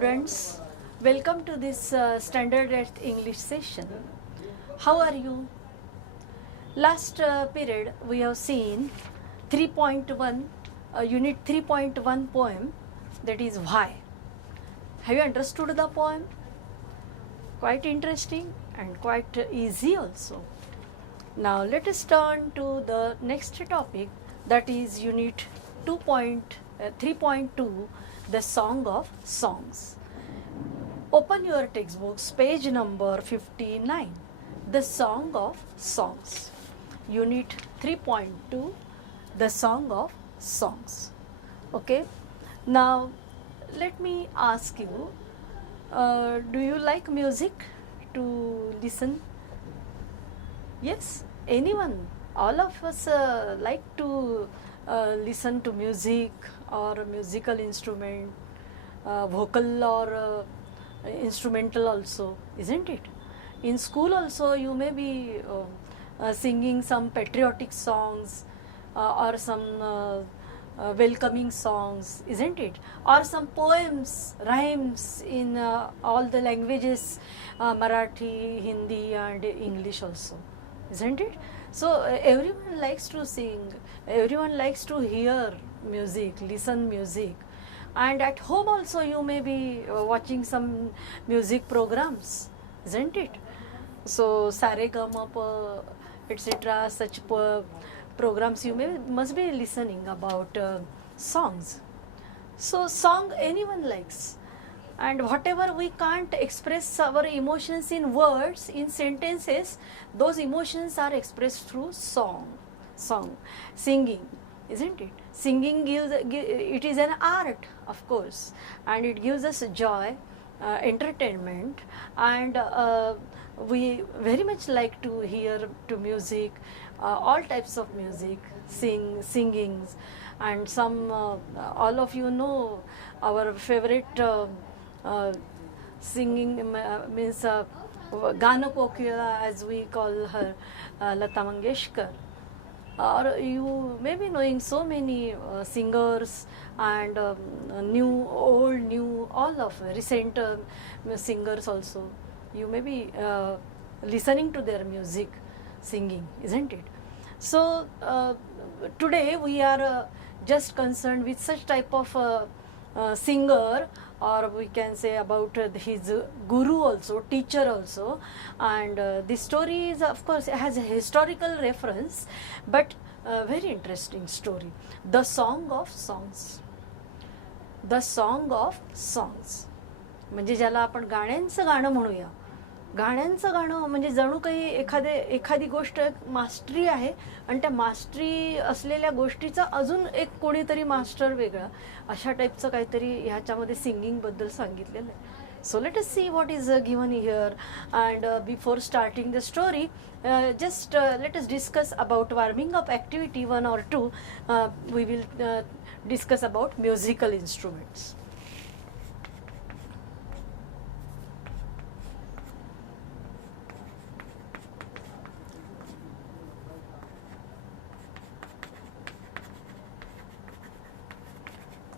students, welcome to this standard English session. How are you? Last period we have seen 3.1 unit 3.1 poem, that is Why. Have you understood the poem? Quite interesting and quite easy also. Now let us turn to the next topic, that is unit 3.2, the Song of Songs. Open your textbooks, page number 59, the Song of Songs. Unit 3.2, the Song of Songs. Okay, now let me ask you, do you like music to listen? Yes, anyone, all of us like to listen to music or a musical instrument, vocal or instrumental also, isn't it? In school also you may be singing some patriotic songs or some welcoming songs, isn't it? Or some poems, rhymes in all the languages, Marathi, Hindi and English also, isn't it? So everyone likes to sing, everyone likes to hear music, listen music. And at home also you may be watching some music programs, isn't it? So Saregama, etc., such programs you must be listening about songs. So song anyone likes, and whatever we can't express our emotions in words, in sentences, those emotions are expressed through song, singing, isn't it? Singing it is an art, of course, and it gives us joy, entertainment, and we very much like to hear to music, all types of music, singings, and some all of you know our favorite singing means Gana Kokila, as we call her, Lata Mangeshkar. Or you may be knowing so many singers and new, old, new, all of recent singers also. You may be listening to their music, singing, isn't it? So today we are just concerned with such type of singer, or we can say about his guru also, teacher also. And this story is, of course, has a historical reference, but very interesting story. The Song of Songs. The Song of Songs म्हणजे ज्याला आपण गाण्यांचं गाणं म्हणूया. गाण्यांचं गाणं म्हणजे जणू काही एखादी गोष्ट मास्टरी आहे, आणि त्या मास्टरी असलेल्या गोष्टीचा अजून एक कोणीतरी मास्टर वेगळा, अशा टाईपचं काहीतरी ह्याच्यामध्ये सिंगिंगबद्दल सांगितलेलं आहे. So let us see what is given here, and before starting the story, just let us discuss about warming up activity 1 or 2. We will discuss about musical instruments.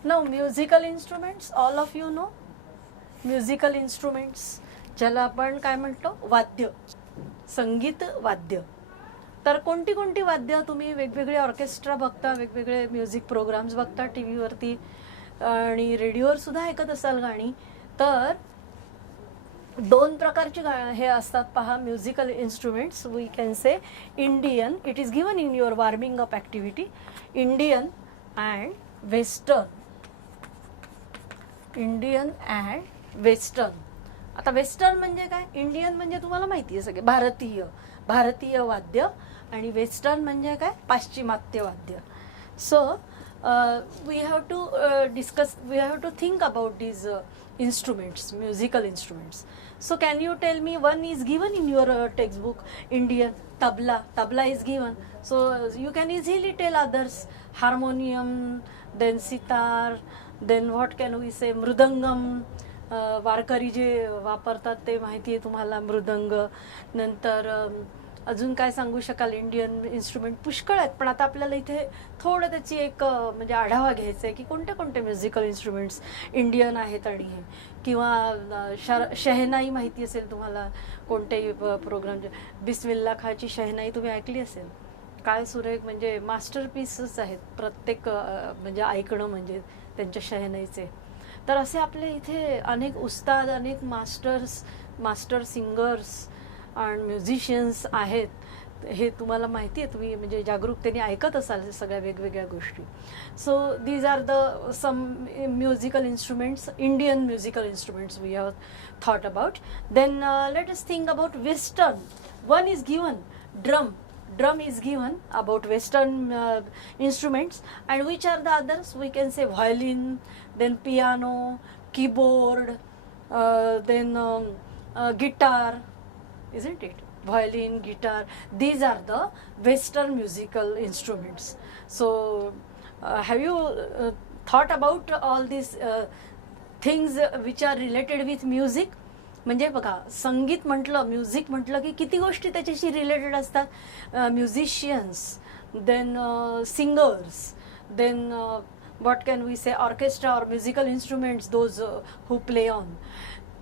Now musical instruments, all of you know musical instruments, ज्याला आपण काय म्हणतो, वाद्य, संगीत वाद्य. तर कोणती कोणती वाद्य तुम्ही वेगवेगळे ऑर्केस्ट्रा बघता, वेगवेगळे म्युझिक प्रोग्राम्स बघता टी व्हीवरती आणि रेडिओवर सुद्धा ऐकत असाल गाणी. तर दोन प्रकारचे हे असतात पहा musical instruments. We can say Indian, it is given in your warming up activity, Indian and western. Indian and western. आता वेस्टर्न म्हणजे काय, इंडियन म्हणजे तुम्हाला माहिती आहे सगळे भारतीय वाद्य, आणि वेस्टर्न म्हणजे काय, पाश्चिमात्य वाद्य. So we have to discuss, we have to think about these instruments, musical instruments. So can you tell me, one is given in your textbook, Indian, tabla is given, so you can easily tell others, harmonium, then sitar, then what can we say, mridangam, Warkari जे वापरतात ते माहिती आहे तुम्हाला, मृदंग. नंतर अजून काय सांगू शकाल? इंडियन इन्स्ट्रुमेंट पुष्कळ आहेत, पण आता आपल्याला इथे थोडं त्याची एक म्हणजे आढावा घ्यायचा आहे की कोणते कोणते म्युझिकल इन्स्ट्रुमेंट्स इंडियन आहेत. आणि हे किंवा शहनाई माहिती असेल तुम्हाला, कोणत्याही प्रोग्रामचे बिस्मिल्ला खाची शहनाई तुम्ही ऐकली असेल. काय सुरेख, म्हणजे मास्टरपीसच आहेत प्रत्येक म्हणजे ऐकणं म्हणजे त्यांच्या शहनाईचे. तर असे आपले इथे अनेक उस्ताद, अनेक मास्टर सिंगर्स आणि म्युझिशियन्स आहेत. हे तुम्हाला माहिती आहे, तुम्ही म्हणजे जागरूकतेने ऐकत असाल सगळ्या वेगवेगळ्या गोष्टी. So these are the some musical instruments, Indian musical instruments we have thought about. Then let us think about western. One is given drum is given about western instruments. And which are the others? We can say violin, then piano, keyboard, then guitar, isn't it? Violin, guitar, these are the western musical instruments. So have you thought about all these things which are related with music? म्हणजे बघा, संगीत म्हटलं, music म्हटलं की किती गोष्टी त्याच्याशी related असतात. Musicians, then singers, then what can we say, orchestra और musical instruments, those who play on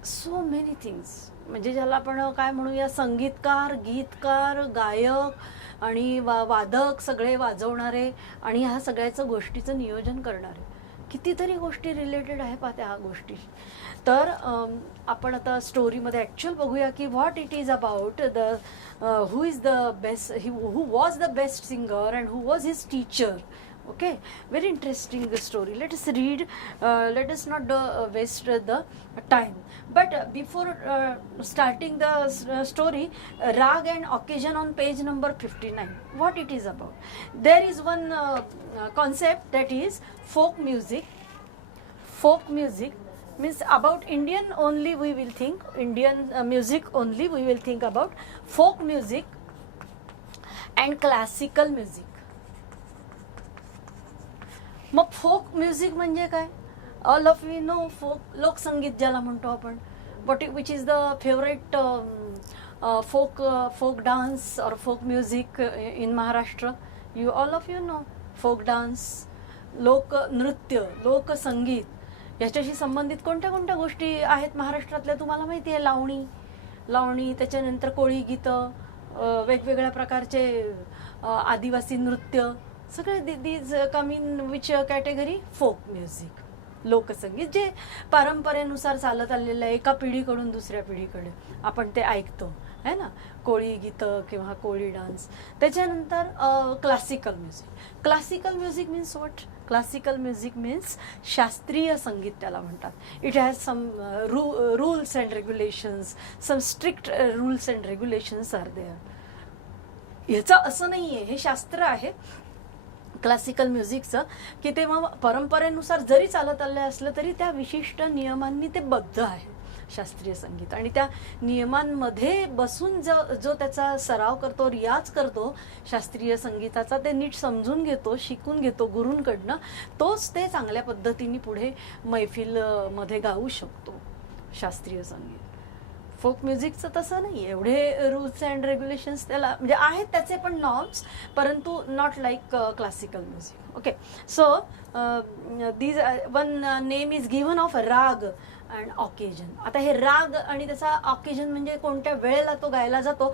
so many things. म्हणजे ज्याला आपण काय म्हणूया, संगीतकार, गीतकार, गायक आणि वादक, सगळे वाजवणारे आणि ह्या सगळ्याचं गोष्टीचं नियोजन करणारे, कितीतरी गोष्टी रिलेटेड आहे पहा त्या गोष्टी. तर आपण आता स्टोरीमध्ये ॲक्च्युअल बघूया की what it is about the who is the best, who was the best singer and who was his teacher. Okay, very interesting the story. Let us read, let us not waste the time. But before starting the story, rag and occasion on page number 59, what it is about? There is one concept, that is folk music. Folk music means about Indian only we will think, Indian music only we will think about folk music and classical music. मग folk music म्हणजे काय? All of you know folk, लोकसंगीत ज्याला म्हणतो आपण. But which is the favourite folk dance or folk music in Maharashtra? You all of you know folk dance, लोकनृत्य, लोकसंगीत याच्याशी संबंधित कोणत्या कोणत्या गोष्टी आहेत महाराष्ट्रातल्या तुम्हाला माहिती आहे? लावणी, त्याच्यानंतर कोळी गीतं, वेगवेगळ्या प्रकारचे आदिवासी नृत्य, सगळे these come in which category? Folk music, लोकसंगीत, जे परंपरेनुसार चालत आलेलं आहे, एका पिढीकडून दुसऱ्या पिढीकडे आपण ते ऐकतो है ना, कोळी गीतं किंवा कोळी डान्स. त्याच्यानंतर classical music. Classical music means what? Classical music means शास्त्रीय संगीत त्याला म्हणतात. It has some rules and regulations, some strict rules and regulations are there. ह्याचं असं नाही आहे, हे शास्त्र आहे क्लासिकल म्युझिकचं, की ते मग परंपरेनुसार जरी चालत आलं असलं तरी त्या विशिष्ट नियमांनी ते बद्ध आहे शास्त्रीय संगीत. आणि त्या नियमांमध्ये बसून जो त्याचा सराव करतो, रियाज करतो शास्त्रीय संगीताचा, ते नीट समजून घेतो, शिकून घेतो गुरूंकडनं, तोच ते चांगल्या पद्धतीने पुढे मैफिलमध्ये गाऊ शकतो शास्त्रीय संगीत. फोक म्युझिकचं तसं नाही, एवढे रूल्स अँड रेग्युलेशन्स त्याला म्हणजे आहेत त्याचे पण नॉर्म्स, परंतु not like classical music. Okay, so these one name is given of राग अँड ऑकेजन. आता हे राग आणि त्याचा ऑकेजन म्हणजे कोणत्या वेळेला तो गायला जातो,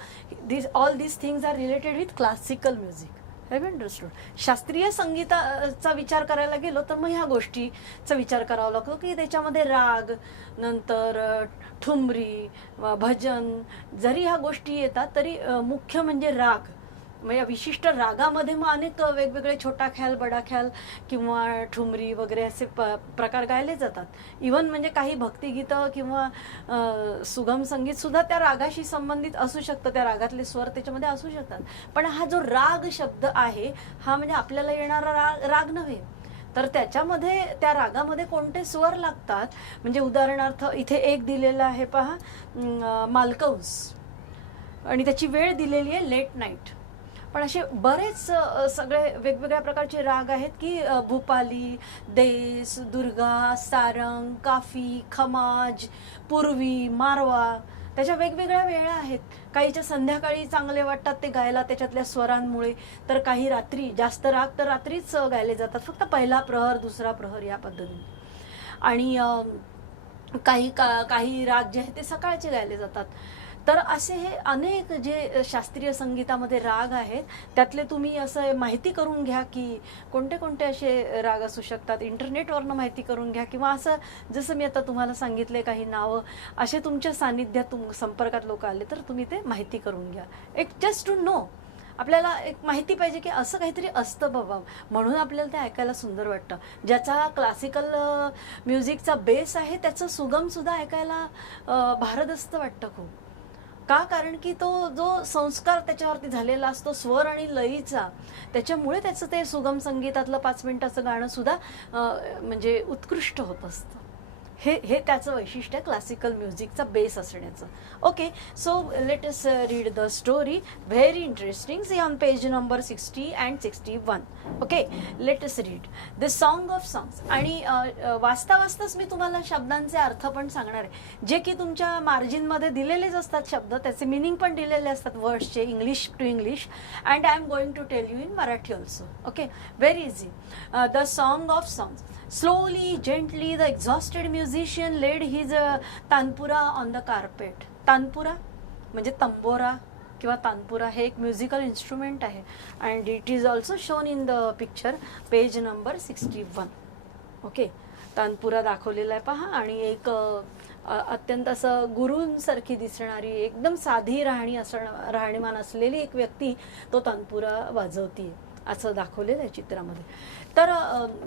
all these things are related with classical music. Have you understood? शास्त्रीय संगीताचा विचार करायला गेलो तर मग ह्या गोष्टीचा विचार करावा लागतो की त्याच्यामध्ये राग, नंतर ठुमरी, भजन, जरी ह्या गोष्टी येतात तरी मुख्य म्हणजे राग. मग या विशिष्ट रागामध्ये मग अनेक वेगवेगळे छोटा ख्याल, बडा ख्याल किंवा ठुमरी वगैरे असे प्रकार गायले जातात. इवन म्हणजे काही भक्तिगीतं किंवा सुगम संगीतसुद्धा त्या रागाशी संबंधित असू शकतं, त्या रागातले स्वर त्याच्यामध्ये असू शकतात. पण हा जो राग शब्द आहे हा म्हणजे आपल्याला येणारा राग नव्हे, तर त्याच्यामध्ये त्या रागामध्ये कोणते स्वर लागतात. म्हणजे उदाहरणार्थ इथे एक दिलेला आहे पहा, मालकौस, आणि त्याची वेळ दिलेली आहे लेट नाईट. पण असे बरेच सगळे वेगवेगळ्या प्रकारचे राग आहेत की भूपाली, देस, दुर्गा, सारंग, काफी, खमाज, पूर्वी, मारवा, त्याच्या वेगवेगळ्या वेळा आहेत. काहीच्या संध्याकाळी चांगले वाटतात ते गायला त्याच्यातल्या स्वरांमुळे, तर काही रात्री, जास्त राग तर रात्रीच गायले जातात, फक्त पहिला प्रहर, दुसरा प्रहर या पद्धतीने. आणि काही राग जे आहेत ते सकाळचे गायले जातात. तर असे हे अनेक जे शास्त्रीय संगीतामध्ये राग आहेत, त्यातले तुम्ही असं माहिती करून घ्या की कोणते कोणते असे राग असू शकतात. इंटरनेटवरनं माहिती करून घ्या, किंवा असं जसं मी आता तुम्हाला सांगितले काही नावं, असे तुमच्या सानिध्यात संपर्कात लोक आले तर तुम्ही ते माहिती करून घ्या. एक जस्ट टू नो, आपल्याला एक माहिती पाहिजे की असं काहीतरी असतं बाबा, म्हणून आपल्याला ते ऐकायला सुंदर वाटतं. ज्याचा क्लासिकल म्युझिकचा बेस आहे त्याचं सुगमसुद्धा ऐकायला भारदस्त वाटतं खूप. का? कारण की तो जो संस्कार त्याच्यावरती झालेला असतो स्वर आणि लयीचा, त्याच्यामुळे त्याचं ते सुगम संगीतातलं 5 मिनिटाचं गाणं सुद्धा म्हणजे उत्कृष्ट होत असतं. हे त्याचं वैशिष्ट्य क्लासिकल म्युझिकचा बेस असण्याचं. Okay, so let us read the story. Very interesting. See on page number 60 and 61. Okay, let us read the song of songs. आणि वाचता वाचताच मी तुम्हाला शब्दांचे अर्थ पण सांगणार आहे, जे की तुमच्या मार्जिनमध्ये दिलेलेच असतात शब्द, त्याचे मिनिंग पण दिलेले असतात वर्ड्सचे, English to English. And I am going to tell you in Marathi also. Okay, very easy. The song of songs. Slowly, gently, the exhausted musician laid his tanpura on the carpet. Tanpura म्हणजे तंबोरा किंवा तानपुरा हे एक musical instrument आहे. And it is also shown in the picture, page number 61. Okay, tanpura दाखवलेला आहे पहा. आणि एक अत्यंत असं गुरूंसारखी दिसणारी, एकदम साधी राहणीमान असलेली एक व्यक्ती तो तानपुरा वाजवतीये असं दाखवलेलं आहे चित्रामध्ये. तर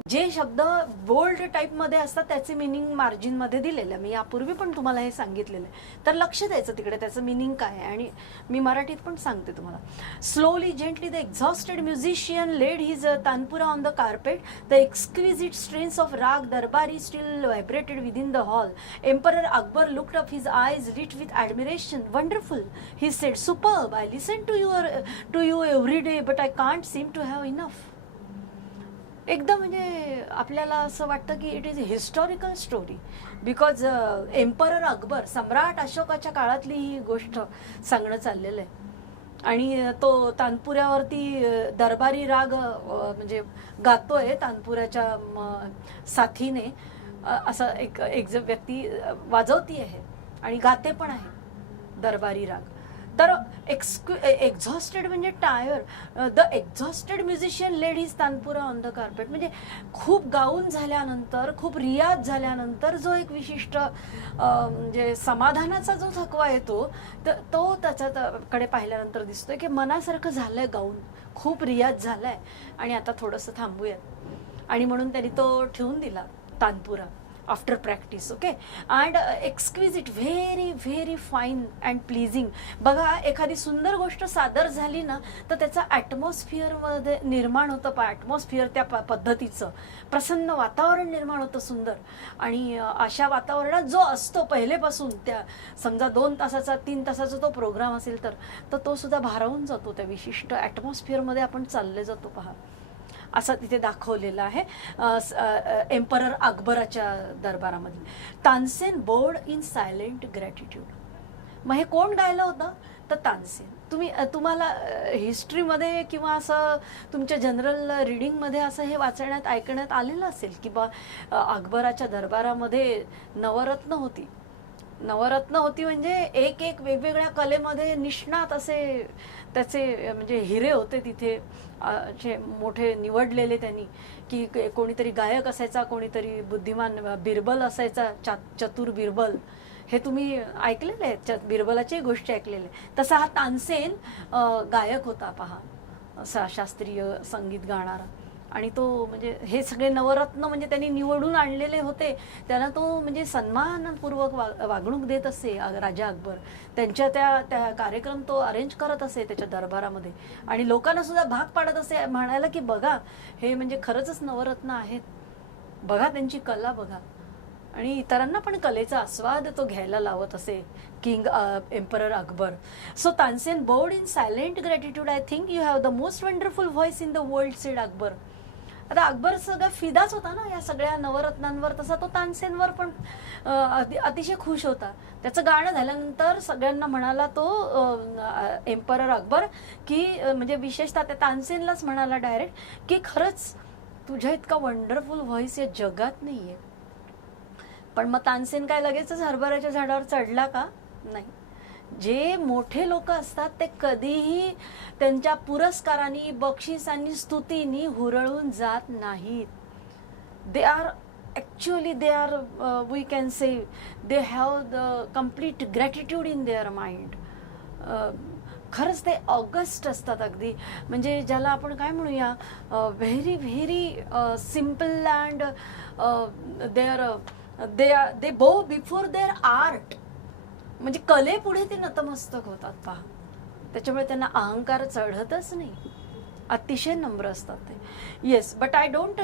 जे शब्द बोल्ड टाईपमध्ये असतात त्याचे मिनिंग मार्जिनमध्ये दिलेलं आहे. मी यापूर्वी पण तुम्हाला हे सांगितलेलं आहे, तर लक्ष द्यायचं तिकडे त्याचं मिनिंग काय आहे. आणि मी मराठीत पण सांगते तुम्हाला. Slowly gently the exhausted musician laid his tanpura on the carpet. The exquisite strains of raag Darbari still vibrated within the hall. Emperor Akbar looked up, his eyes lit with admiration. Wonderful, he said. Superb, I listen to you every day, but I can't seem to have enough. एकदम म्हणजे आपल्याला असं वाटतं की it is a historical story, because emperor Akbar, सम्राट अशोकाच्या काळातली ही गोष्ट सांगणं चाललेलं आहे. आणि तो तानपुऱ्यावरती दरबारी राग म्हणजे गातोय तानपुऱ्याच्या साथीने, असं एक व्यक्ती वाजवती आहे आणि गाते पण आहे दरबारी राग. तर एक्झॉस्टेड म्हणजे tire. The exhausted musician laid his tanpura on the carpet. म्हणजे खूप गाऊन झाल्यानंतर, खूप रियाज झाल्यानंतर जो एक विशिष्ट म्हणजे समाधानाचा जो थकवा येतो, तर तो त्याच्याकडे पाहिल्यानंतर दिसतोय की मनासारखं झालंय गाऊन, खूप रियाज झालाय आणि आता थोडंसं थांबूयात. आणि म्हणून त्यांनी तो ठेवून दिला tanpura after practice. Okay, and exquisite, very very fine and pleasing. बघा, एखादी सुंदर गोष्ट सादर झाली ना, तर त्याचा ॲटमॉस्फिअरमध्ये निर्माण होतं, ॲटमॉस्फिअर त्या पद्धतीचं प्रसन्न वातावरण निर्माण होतं सुंदर. आणि अशा वातावरणात जो असतो पहिलेपासून, त्या समजा 2 तासाचा 3 तासाचा तो प्रोग्राम असेल तर तो सुद्धा भारावून जातो. त्या विशिष्ट ॲटमॉस्फिअरमध्ये आपण चालले जातो पहा, असं तिथे दाखवलेलं आहे एम्परर अकबराच्या दरबारामध्ये. Tansen bowed in silent gratitude. मग हे कोण गायलं होतं? तर तानसेन. तुम्हाला हिस्ट्रीमध्ये किंवा असं तुमच्या जनरल रीडिंगमध्ये असं हे वाचण्यात ऐकण्यात आलेलं असेल की बा अकबराच्या दरबारामध्ये नवरत्न होती. नवरत्न होती म्हणजे एक एक वेगवेगळ्या कलेमध्ये निष्णात असे त्याचे म्हणजे हिरे होते तिथे, असे मोठे निवडलेले त्यांनी, की कोणीतरी गायक असायचा, कोणीतरी बुद्धिमान बिरबल असायचा, चतुर बिरबल. हे तुम्ही ऐकलेलं आहे, बिरबलाची गोष्टी ऐकलेल्या. तसा हा तानसेन गायक होता पहा, असा शास्त्रीय संगीत गाणारा. आणि तो म्हणजे हे सगळे नवरत्न म्हणजे त्यांनी निवडून आणलेले होते. त्यांना तो म्हणजे सन्मानपूर्वक वागणूक देत असे राजा अकबर. त्यांच्या त्या कार्यक्रम तो अरेंज करत असे त्याच्या दरबारामध्ये, आणि लोकांना सुद्धा भाग पाडत असे, म्हणायला की बघा हे म्हणजे खरंच नवरत्न आहेत, बघा त्यांची कला बघा. आणि इतरांना पण कलेचा आस्वाद तो घ्यायला लावत असे king emperor Akbar. So Tansen bowed in silent gratitude. I think you have the most wonderful voice in the world, sed Akbar. आता अकबर सगळा फिदाच होता ना या सगळ्या नवरत्नांवर, तसा तो तानसेनवर पण अतिशय खुश होता. त्याचं गाणं झाल्यानंतर सगळ्यांना म्हणाला तो एम्परर अकबर की म्हणजे विशेषतः त्या तानसेनलाच म्हणाला डायरेक्ट की खरंच तुझ्या इतका वंडरफुल व्हॉइस या जगात नाहीये. पण मग तानसेन काय लगेचच हरभऱ्याच्या झाडावर चढला का? नाही. जे मोठे लोक असतात ते कधीही त्यांच्या पुरस्कारांनी, बक्षिसांनी, स्तुतींनी हुरळून जात नाहीत. They are actually they are we can say they have the complete gratitude in their mind. खरंच ते ऑगस्ट असतात अगदी, म्हणजे ज्याला आपण काय म्हणूया very very simple and they बो बिफोर देअर आर्ट. म्हणजे कलेपुढे ते नतमस्तक होतात पहा. त्याच्यामुळे त्यांना अहंकार चढतच नाही, अतिशय नम्र असतात ते. Yes but I don't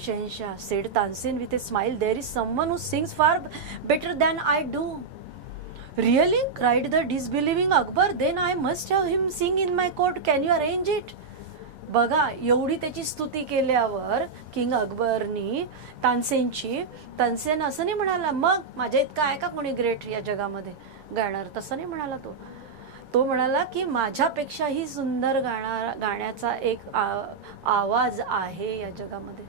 Shahenshah said Tansen with a smile, there is someone who sings far better than I do. Really cried the disbelieving Akbar, then I must have him sing in my court, can you arrange it. बघा एवढी त्याची स्तुती केल्यावर king अकबरनी तानसेनची, Tansen असं नाही म्हणाला मग माझ्या इतका आहे का कोणी ग्रेट या जगामध्ये गाणार, तसं नाही म्हणाला तो. तो म्हणाला की माझ्यापेक्षाही सुंदर गाण्याचा एक आवाज आहे या जगामध्ये.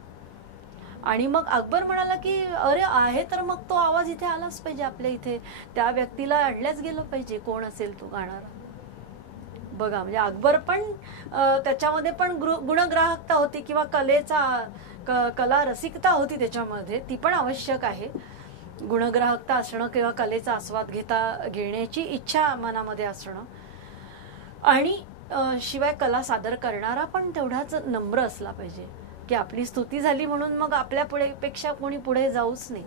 आणि मग अकबर म्हणाला की अरे आहे तर मग तो आवाज इथे आलाच पाहिजे आपल्या इथे, त्या व्यक्तीला आणल्याच गेलं पाहिजे कोण असेल तो गाणारा. बघा म्हणजे अकबर पण त्याच्यामध्ये पण गुणग्राहकता होती किंवा कला रसिकता होती त्याच्यामध्ये, ती पण आवश्यक आहे. गुणग्राहकता असणं किंवा कलेचा आस्वाद घेण्याची इच्छा मनामध्ये असणं, आणि शिवाय कला सादर करणारा पण तेवढाच नम्र असला पाहिजे की आपली स्तुती झाली म्हणून मग आपल्या पेक्षा कोणी पुढे जाऊच नाही,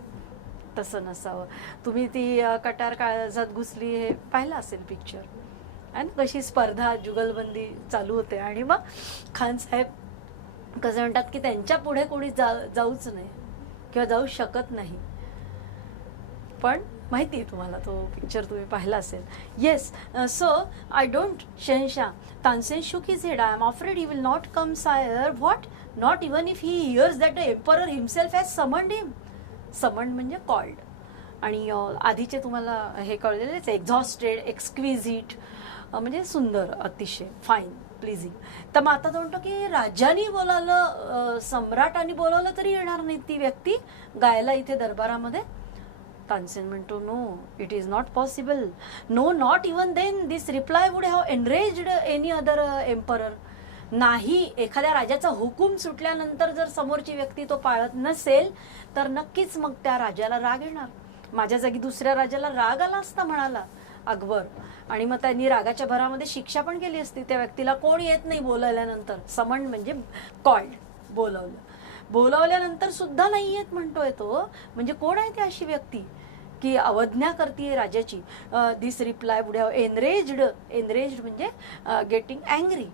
तसं नसावं. तुम्ही ती कटार काळजात घुसली हे पाहिलं असेल पिक्चर, आणि कशी स्पर्धा जुगलबंदी चालू होते आणि मग खान साहेब कसं म्हणतात की त्यांच्या पुढे कोणी जाऊच नाही किंवा जाऊ शकत नाही. पण माहिती आहे तुम्हाला तो पिक्चर तुम्ही पाहिला असेल. येस सो आय डोंट शहनशाह Tansen shook his head. I am afraid he will not come, sire. What? Not even if he hears that the emperor himself has summoned him. Summoned म्हणजे कॉल्ड. आणि आधीचे तुम्हाला हे कळलेलेच, exhausted, exquisite म्हणजे सुंदर, अतिशय fine, pleasing. तर मग आता तो म्हणतो की राजांनी बोलावलं, सम्राटांनी बोलावलं तरी येणार नाही ती व्यक्ती गायला इथे दरबारामध्ये. तानसेन म्हणतो no, it is not possible. No, not even then this reply would have enraged any other emperor. नाही, एखाद्या राजाचा हुकूम सुटल्यानंतर जर समोरची व्यक्ती तो पाळत नसेल तर नक्कीच मग त्या राजाला राग येणार. माझ्या जागी दुसऱ्या राजाला राग आला असता म्हणाला अकबर, आणि मग त्यांनी रागाच्या भरामध्ये शिक्षा पण केली असती त्या व्यक्तीला. कोण येत नाही बोलावल्यानंतर, समन म्हणजे कॉल्ड, बोलावल्यानंतर सुद्धा नाही येत म्हणतोय तो, म्हणजे कोण आहे ती अशी व्यक्ती की अवज्ञा करते राजाची. दिस रिप्लाय वुड हॅव एनरेज्ड म्हणजे गेटिंग अँग्री,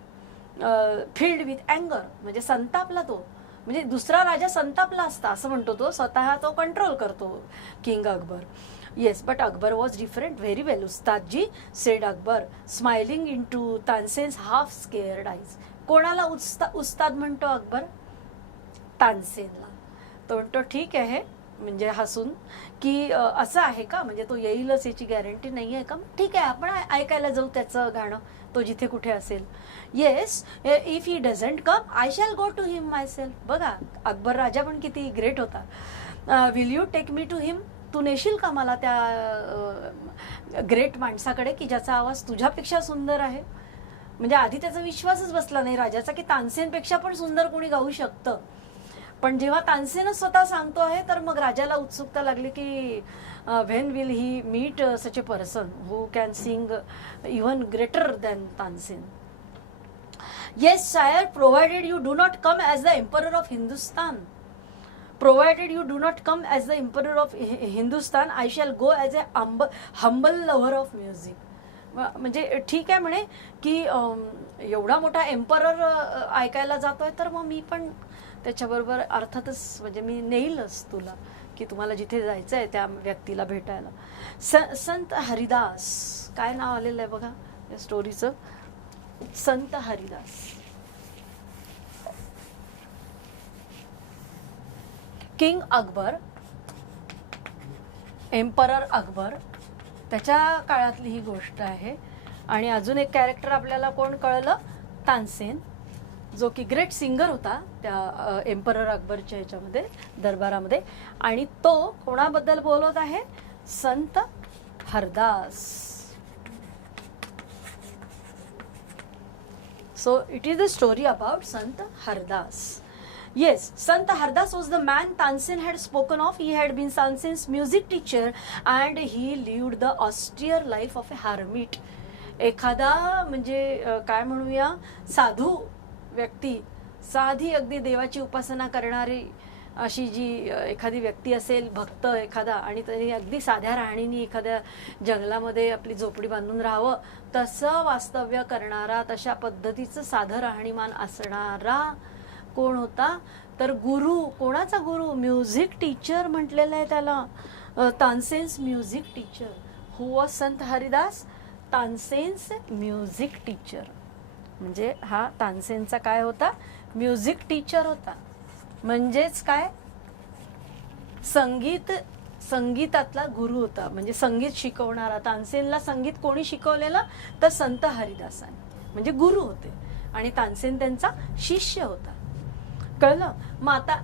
फिल्ड विथ अँगर म्हणजे संतापला तो, म्हणजे दुसरा राजा संतापला असता असं म्हणतो तो. स्वतः तो कंट्रोल करतो king Akbar. Yes but Akbar was different. Very well Ustadji, said Akbar smiling into Tansen's half scared eyes. कोणाला उस्ताद म्हणतो अकबर? तानसेनला. तो म्हणतो ठीक आहे, म्हणजे हसून की असं आहे का, म्हणजे तो येईलच याची गॅरंटी नाही आहे का? ठीक आहे, आपण ऐकायला जाऊ त्याचं गाणं, तो जिथे कुठे असेल. Yes, if he doesn't come I shall go to him myself. बघा अकबर राजा पण किती ग्रेट होता. Will you take me to him? तू नेशील का मला त्या ग्रेट माणसाकडे की ज्याचा आवाज तुझ्यापेक्षा सुंदर आहे? म्हणजे आधी त्याचा विश्वासच बसला नाही राजाचा की तानसेनपेक्षा पण सुंदर कोणी गाऊ शकतं. पण जेव्हा तानसेनच स्वतः सांगतो आहे तर मग राजाला उत्सुकता लागली की when will he meet such a person who can sing even greater than Tansen. Yes sire, provided you do not come as the emperor of Hindustan. Provided you do not come as the emperor of Hindustan, I shall go as a humble lover of music. म्हणजे ठीक आहे म्हणे की एवढा मोठा emperor ऐकायला जातोय तर मग मी पण त्याच्याबरोबर अर्थातच म्हणजे मी नेईलच तुला की तुम्हाला जिथे जायचं आहे त्या व्यक्तीला भेटायला. संत हरिदास, काय नाव आलेलं आहे बघा या स्टोरीचं, संत हरिदास. किंग अकबर, एम्परर अकबर, त्याच्या काळातली ही गोष्ट आहे. आणि अजून एक कॅरेक्टर आपल्याला कोण कळलं, तानसेन, जो की ग्रेट सिंगर होता त्या एम्परर अकबरच्या ह्याच्यामध्ये दरबारामध्ये. आणि तो कोणाबद्दल बोलत आहे, संत Hardas. So it is the story about Sant Hardas. Yes, Sant Hardas was the man Tansen had spoken of. He had been Tansen's music teacher and he lived the austere life of a hermit. एखादा म्हणजे काय म्हणूया, साधू व्यक्ती, साधी अगदी देवाची उपासना करणारी अशी जी एखादी व्यक्ती असेल, भक्त एखादा, आणि तरी अगदी साध्या राहणीने एखाद्या जंगलामध्ये आपली झोपडी बांधून राहावं तसं वास्तव्य करणारा, तशा पद्धतीचं साधं राहणीमान असणारा कोण होता, तर गुरु. कोणाचा गुरु, म्युझिक टीचर म्हटलेलं आहे त्याला, Tansen's music teacher. Who was Sant Haridas, Tansen's music teacher. म्हणजे हा तानसेनचा काय होता, म्युझिक टीचर होता. म्हणजेच काय, संगीतातला गुरु होता, म्हणजे संगीत शिकवणारा. तानसेनला संगीत कोणी शिकवलेलं, तर संत हरिदासाने, म्हणजे गुरु होते आणि तानसेन त्यांचा शिष्य होता. कळलं. मग आता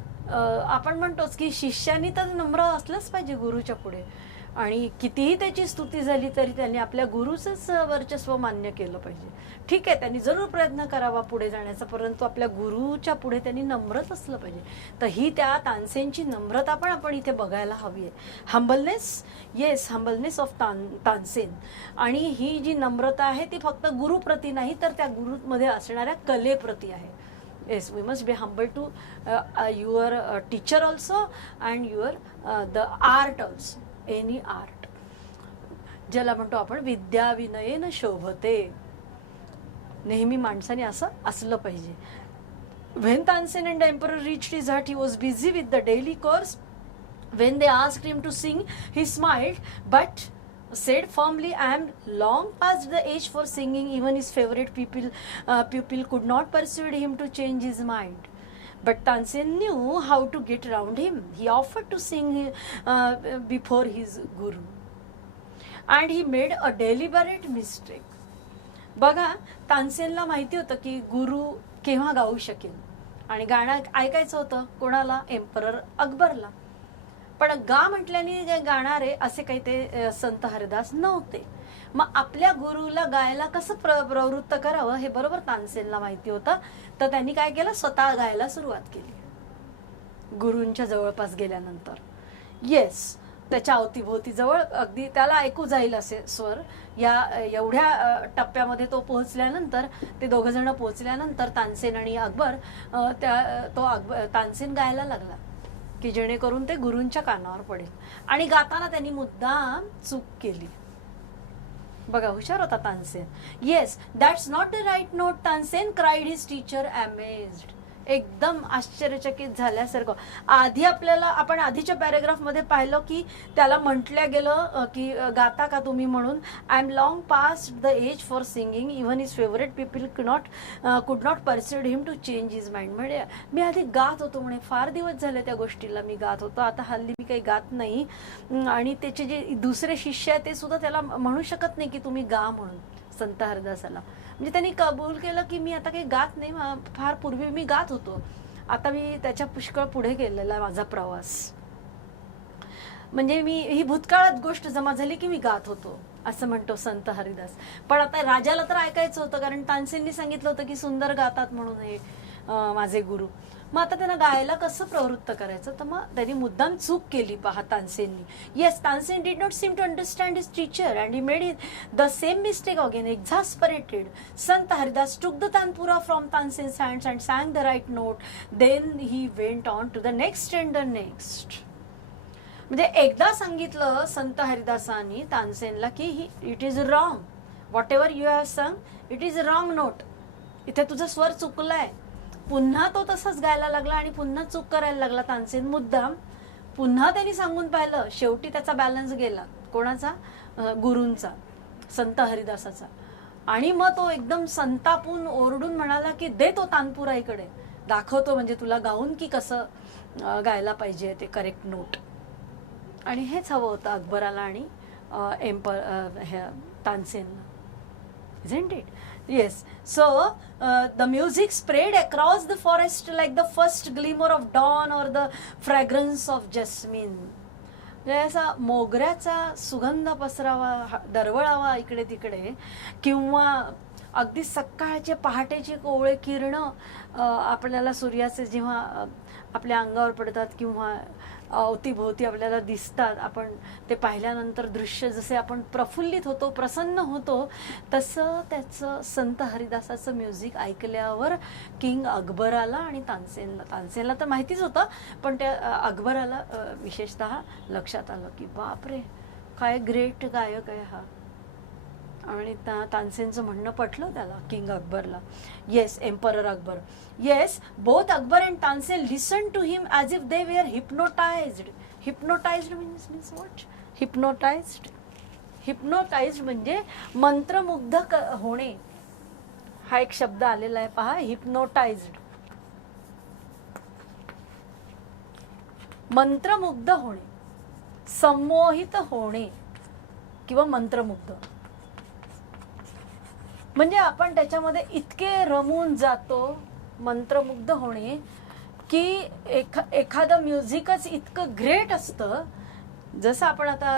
आपण म्हणतोच की शिष्यानी तर नम्र असलंच पाहिजे गुरुच्या पुढे, आणि कितीही त्याची स्तुती झाली तरी त्यांनी आपल्या गुरुचंच वर्चस्व मान्य केलं पाहिजे. ठीक आहे, त्यांनी जरूर प्रयत्न करावा पुढे जाण्याचा, परंतु आपल्या गुरुच्या पुढे त्यांनी नम्रच असलं पाहिजे. तर ही त्या तानसेनची नम्रता पण आपण इथे बघायला हवी आहे. Humbleness, yes, humbleness of Tansen. आणि ही जी नम्रता आहे ती फक्त गुरुप्रती नाही, तर त्या गुरुमध्ये असणाऱ्या कलेप्रती आहे. Yes, we must be humble to your teacher also and your the art also, any art. ज्याला म्हणतो आपण विद्या विनयेन शोभते. नेहमी माणसाने असं असलं पाहिजे. When Tansen and the emperor reached his hut, he was busy with the daily course. When they asked him to sing, he smiled, but said firmly, "I am long past the age for singing." Even his favorite pupil could not persuade him to change his mind. But Tansen knew how to get around him. He offered to sing before his guru. And he made a deliberate mistake. बघा, तानसेनला माहिती होतं की गुरु केव्हा गाऊ शकेल, आणि गाणं ऐकायचं होतं कोणाला, एम्परर अकबरला. पण गा म्हटल्याने गाणारे असे काही ते संत हरिदास नव्हते. मग आपल्या गुरुला गायला कसं प्रवृत्त करावं हे बरोबर तानसेनला माहिती होतं. तर त्यांनी काय केलं, स्वतः गायला सुरुवात केली गुरूंच्या जवळपास गेल्यानंतर. येस, त्याच्या अवतीभोवती जवळ अगदी त्याला ऐकू जाईल असे स्वर. या एवढ्या टप्प्यामध्ये तो पोहोचल्यानंतर, ते दोघं जण पोहोचल्यानंतर तानसेन आणि अकबर, तानसेन गायला लागला की जेणेकरून ते गुरूंच्या कानावर पडेल. आणि गाताना त्यांनी मुद्दाम चूक केली. बघा, हुशार होता Tansen. Yes, that's not the right note, Tansen cried his teacher amazed. एकदम आश्चर्यचकित झाल्यासारखं. आपण आधीच्या पॅरेग्राफमध्ये पाहिलं की त्याला म्हटलं गेलं की गाता का तुम्ही म्हणून. I am long past the age for singing. Even his favourite people could not persuade him to change his mind. म्हणजे मी आधी गात होतो म्हणे, फार दिवस झाले त्या गोष्टीला मी गात होतो, आता हल्ली मी काही गात नाही. आणि त्याचे जे दुसरे शिष्य आहेत ते सुद्धा त्याला म्हणू शकत नाही की तुम्ही गा म्हणून, संत हरदासाला. म्हणजे त्यांनी कबूल केलं की मी आता काही गात नाही, फार पूर्वी मी गात होतो, आता मी त्याच्या पुष्कळ पुढे गेलेला माझा प्रवास. म्हणजे ही भूतकाळात गोष्ट जमा झाली की मी गात होतो असं म्हणतो संत हरिदास. पण आता राजाला तर ऐकायचं होतं, कारण तानसेननी सांगितलं होतं की सुंदर गातात म्हणून हे माझे गुरु. मग आता त्यांना गायला कसं प्रवृत्त करायचं, तर मग त्यांनी मुद्दाम चूक केली पहा तानसेननी. Yes, Tansen did not seem to understand his teacher and he made the same mistake again. Exasperated, Sant Haridas took the tanpura from Tansen's hands and sang the right note. Then he went on to the next and the next. म्हणजे एकदा सांगितलं संत हरिदासांनी तानसेनला की it is wrong, what ever you have संग, it is wrong note, इथे तुझा स्वर चुकलाय. पुन्हा तो तसाच गायला लागला आणि पुन्हा चूक करायला लागला तानसेन मुद्दाम. पुन्हा त्यांनी सांगून पाहिलं, शेवटी त्याचा बॅलन्स गेला. कोणाचा, गुरूंचा, संत हरिदासाचा. आणि मग तो एकदम संतापून ओरडून म्हणाला की दे तो तानपुरा इकडे, दाखवतो म्हणजे तुला गाऊन की कसं गायला पाहिजे ते करेक्ट नोट. आणि हेच हवं होतं अकबराला आणि तानसेनला. Isn't it? Yes. So the music spread across the forest like the first glimmer of dawn or the fragrance of jasmine. म्हणजे असा मोगऱ्याचा सुगंध पसरावा, दरवळावा इकडे तिकडे, किंवा अगदी सकाळचे पहाटेची कोवळे किरणं आपल्याला सूर्याचे जेव्हा आपल्या अंगावर पडतात किंवा अवतीभोवती आपल्याला दिसतात, आपण ते पाहिल्यानंतर दृश्य जसे आपण प्रफुल्लित होतो, प्रसन्न होतो, तसं त्याचं संत हरिदासाचं म्युझिक ऐकल्यावर किंग अकबराला आणि तानसेनला तर माहितीच होतं, पण त्या अकबराला विशेषतः लक्षात आलं की बापरे, काय ग्रेट गायक आहे हा. आणि तानसेनचं म्हणणं पटलं त्याला, किंग अकबरला. Yes, emperor Akbar. Yes, both Akbar and Tansen listen to him as if they were hypnotised. Hypnotised means what? Hypnotised म्हणजे मंत्रमुग्ध होणे. हा एक शब्द आलेला आहे पहा, हिप्नोटाइज्ड. मंत्रमुग्ध होणे, संमोहित होणे किंवा मंत्रमुग्ध. म्हणजे आपण त्याच्यामध्ये इतके रमून जातो, मंत्रमुग्ध होणे, की एखादं म्युझिकच इतकं ग्रेट असतं. जसं आपण आता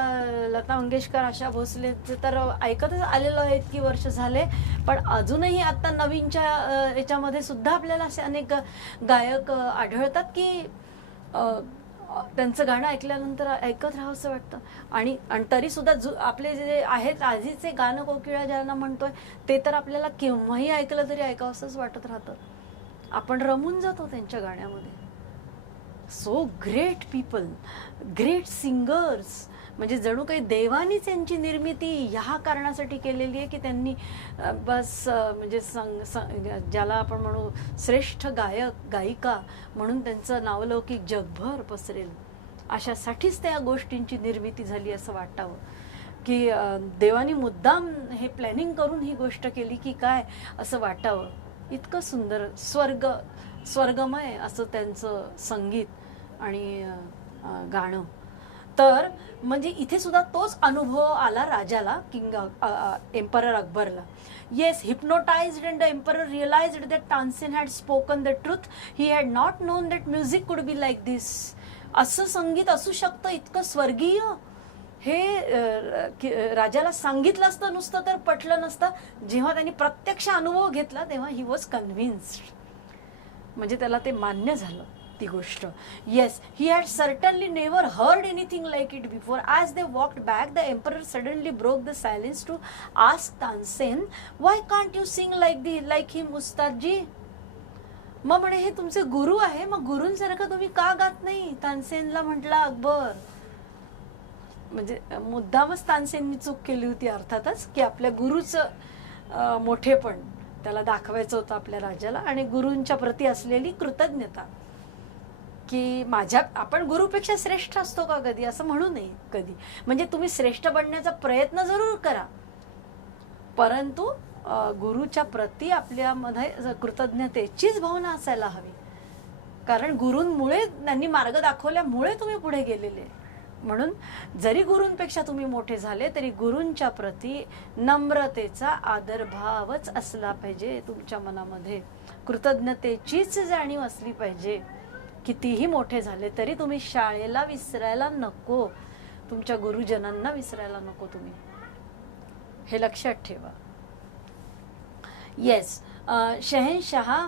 लता मंगेशकर, आशा भोसले तर ऐकतच आलेलो आहे इतकी वर्ष झाले, पण अजूनही आता नवीनच्या याच्यामध्ये सुद्धा आपल्याला असे अनेक गायक आढळतात की त्यांचं गाणं ऐकल्यानंतर ऐकत राहावंसं वाटतं. आणि तरी सुद्धा आपले जे आहेत आधीचे गाणं कोकिळा ज्यांना म्हणतोय ते तर आपल्याला केव्हाही ऐकलं तरी ऐकावंसंच वाटत राहतं. आपण रमून जातो त्यांच्या गाण्यामध्ये. So great people, great singers. म्हणजे जणू काही देवानीच यांची निर्मिती ह्या कारणासाठी केलेली आहे की त्यांनी बस म्हणजे ज्याला आपण म्हणू श्रेष्ठ गायक गायिका म्हणून त्यांचं नावलौकिक जगभर पसरेल अशासाठीच त्या गोष्टींची निर्मिती झाली असं वाटावं. की देवानी मुद्दाम हे प्लॅनिंग करून ही गोष्ट केली की काय असं वाटावं. इतकं सुंदर स्वर्गमय असं त्यांचं संगीत आणि गाणं. तर म्हणजे इथे सुद्धा तोच अनुभव आला राजाला, किंग एम्परर अकबरला. Yes, hypnotized and the emperor realized that Tansen had spoken the truth. He had not known that music could be like this. असं संगीत असू शकतं इतकं स्वर्गीय. हे राजाला सांगितलं असतं नुसतं तर पटलं नसतं. जेव्हा त्यांनी प्रत्यक्ष अनुभव घेतला तेव्हा ही वॉज कन्व्हिन्स्ड. म्हणजे त्याला ते मान्य झालं ती गोष्ट. Yes, he had certainly never heard anything like it before. As they walked back the emperor suddenly broke the silence to ask Tansen, why can't you sing like him Ustadji. मग म्हणे हे तुमचे गुरु आहे, मग गुरूंसारखं तुम्ही का गात नाही, तानसेनला म्हटला अकबर. म्हणजे मुद्दामच तानसेननी चूक केली होती अर्थातच, की आपल्या गुरुचं मोठेपण त्याला दाखवायचं होतं आपल्या राजाला, आणि गुरूंच्या प्रती असलेली कृतज्ञता. की आपण गुरुपेक्षा श्रेष्ठ असतो का कधी, असं म्हणू नये कधी. म्हणजे तुम्ही श्रेष्ठ बनण्याचा प्रयत्न जरूर करा, परंतु गुरुच्या प्रती आपल्यामध्ये कृतज्ञतेचीच भावना असायला हवी. कारण गुरूंमुळे त्यांनी मार्ग दाखवल्यामुळे तुम्ही पुढे गेलेले. म्हणून जरी गुरूंपेक्षा तुम्ही मोठे झाले तरी गुरूंच्या प्रती नम्रतेचा आदरभावच असला पाहिजे तुमच्या मनामध्ये. कृतज्ञतेचीच जाणीव असली पाहिजे. कितीही मोठे झाले तरी तुम्ही शाळेला विसरायला नको, तुमच्या गुरुजनांना विसरायला नको तुम्ही. हे लक्षात ठेवा. Yes, Shahenshah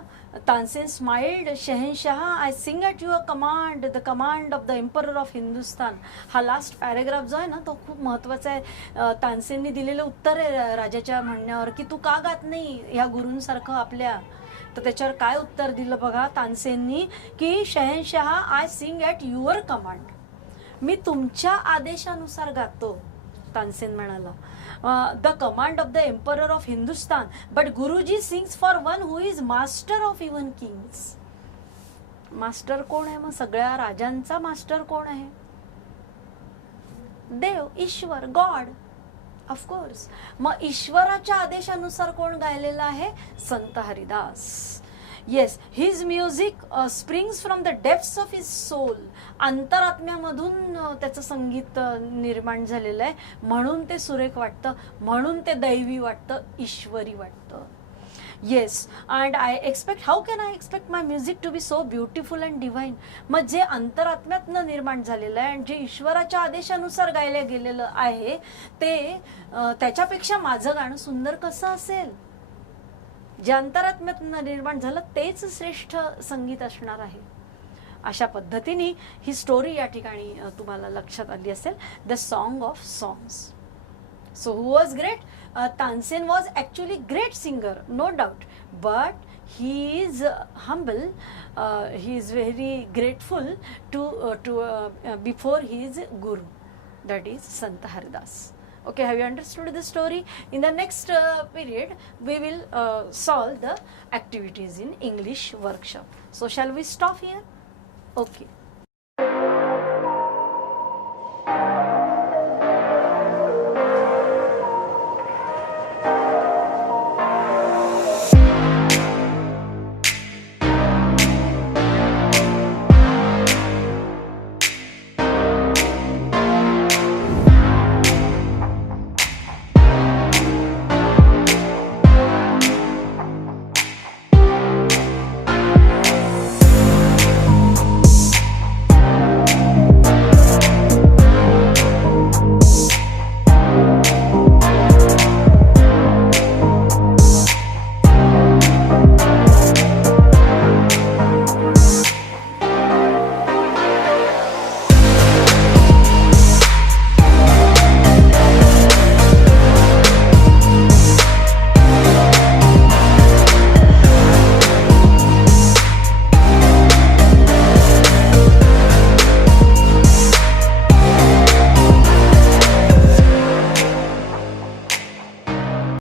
Tansen smiled. Shahenshah, I sing at your command, the command of the emperor of Hindustan. हा लास्ट पॅरेग्राफ जो आहे ना तो खूप महत्त्वाचा आहे. तानसेननी दिलेलं उत्तर आहे राजाच्या म्हणण्यावर की तू का गात नाही ह्या गुरूंसारखं आपल्या. तर त्याच्यावर काय उत्तर दिलं बघा तानसेननी, की Shahenshah, I sing at your command. मी तुमच्या आदेशानुसार गातो. तानसेन म्हणाला, the command of the emperor of Hindustan, but Guruji sings for one who is master of even kings. Master कोण आहे मग? सगळ्या राजांचा मास्टर कोण आहे? देव, ईश्वर, गॉड, ऑफकोर्स. मग ईश्वराच्या आदेशानुसार कोण गायलेलं आहे? Sant Haridas. Yes, his music springs from the depths of his soul. अंतरात्म्यामधून त्याचं संगीत निर्माण झालेलं आहे, म्हणून ते सुरेख वाटतं, म्हणून ते दैवी वाटतं, ईश्वरी वाटतं. Yes, and I expect, how can I expect my music to be so beautiful and divine. मग जे अंतरात्म्यातनं निर्माण झालेलं आहे आणि जे ईश्वराच्या आदेशानुसार गायलं गेलेलं आहे ते त्याच्यापेक्षा माझं गाणं सुंदर कसं असेल. जे अंतरात्म्यातनं निर्माण झालं तेच श्रेष्ठ संगीत असणार आहे. अशा पद्धतीने ही स्टोरी या ठिकाणी तुम्हाला लक्षात आली असेल. The song of songs. So who was great? Tansen was actually great singer, no doubt, but he is humble. He is very grateful before his guru, that is Sant Haridas. Okay, have you understood the story? In the next period, we will solve the activities in English workshop. So shall we stop here? Okay.